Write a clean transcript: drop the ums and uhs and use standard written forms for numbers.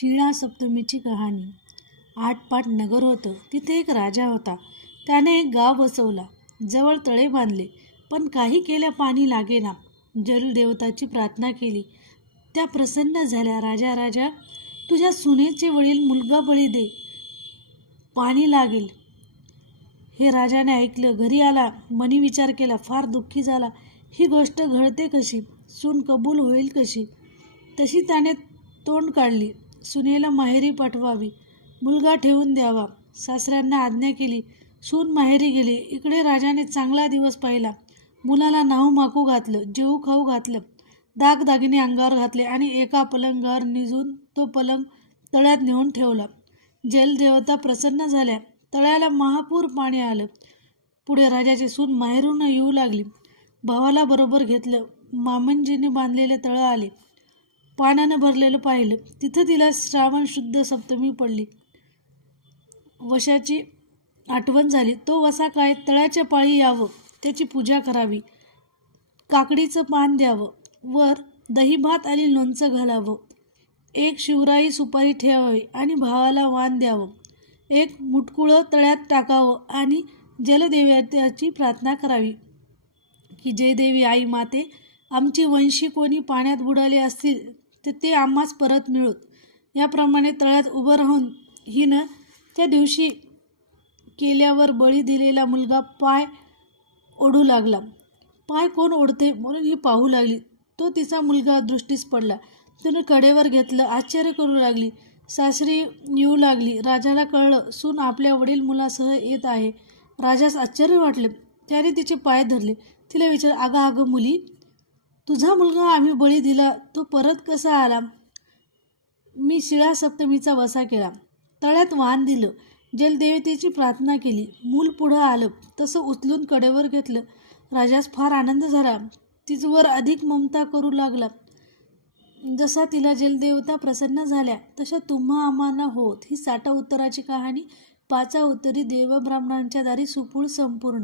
शिळा सप्तमीची कहाणी. आटपाट नगर होतं. तिथे एक राजा होता. त्याने एक गाव बसवला. जवळ तळे बांधले, पण काही केल्या पाणी लागेना. जलदेवताची प्रार्थना केली. त्या प्रसन्न झाल्या. राजा राजा, तुझ्या सुनेचे वडील मुलगा बळी दे, पाणी लागेल. हे राजाने ऐकलं. घरी आला. मनी विचार केला. फार दुःखी झाला. ही गोष्ट घडते कशी? सून कबूल होईल कशी? तशी त्याने तोंड काढली. सुनेला माहेरी पाठवावी, मुलगा ठेवून द्यावा. सासऱ्यांना आज्ञा केली. सून माहेरी गेली. इकडे राजाने चांगला दिवस पाहिला. मुलाला न्हाऊ माकू घातलं, जेवू खाऊ घातलं, दागदागिने अंगावर घातले आणि एका पलंगावर निजून तो पलंग तळ्यात नेऊन ठेवला. जलदेवता प्रसन्न झाल्या. तळ्याला महापूर पाणी आलं. पुढे राजाची सून माहेरून येऊ लागली. भावाला बरोबर घेतलं. मामंजीने बांधलेले तळं आले. पाण्यानं भरलेलं पाहिलं. तिथं तिला श्रावण शुद्ध सप्तमी पडली. वशाची आठवण झाली. तो वसा काय? तळ्याच्या पाळी यावं, त्याची पूजा करावी, काकडीचं पान द्यावं, वर दही भात आणि लोणचं घालावं, एक शिवराई सुपारी ठेवावी आणि भावाला वाण द्यावं, एक मुटकुळं तळ्यात टाकावं आणि जलदेवतेची प्रार्थना करावी की जय देवी आई माते, आमची वंशी कोणी पाण्यात बुडाले असतील तर ते आम्हास परत मिळोत. याप्रमाणे तळ्यात उभं राहून हिनं त्या दिवशी केल्यावर बळी दिलेला मुलगा पाय ओढू लागला. पाय कोण ओढते म्हणून ही पाहू लागली. तो तिचा मुलगा दृष्टीस पडला. तिनं कडेवर घेतलं. आश्चर्य करू लागली. सासरी येऊ लागली. राजाला कळलं, सून आपल्या वडील मुलासह येत आहे. राजास आश्चर्य वाटले. त्याने तिचे पाय धरले. तिला विचार, अगं मुली, तुझा मुलगा आम्ही बळी दिला, तो परत कसा आला? मी शिळा सप्तमीचा वसा केला, तळ्यात वाण दिलं, जलदेवतेची प्रार्थना केली, मूल पुढं आलं, तसं उचलून कडेवर घेतलं. राजास फार आनंद झाला. तिचवर अधिक ममता करू लागला. जसा तिला जलदेवता प्रसन्न झाल्या तशा तुम्हा आम्हाला होत. ही 60 उत्तराची कहाणी 5 उत्तरी देवब्राह्मणांच्या दारी सुपूळ संपूर्ण.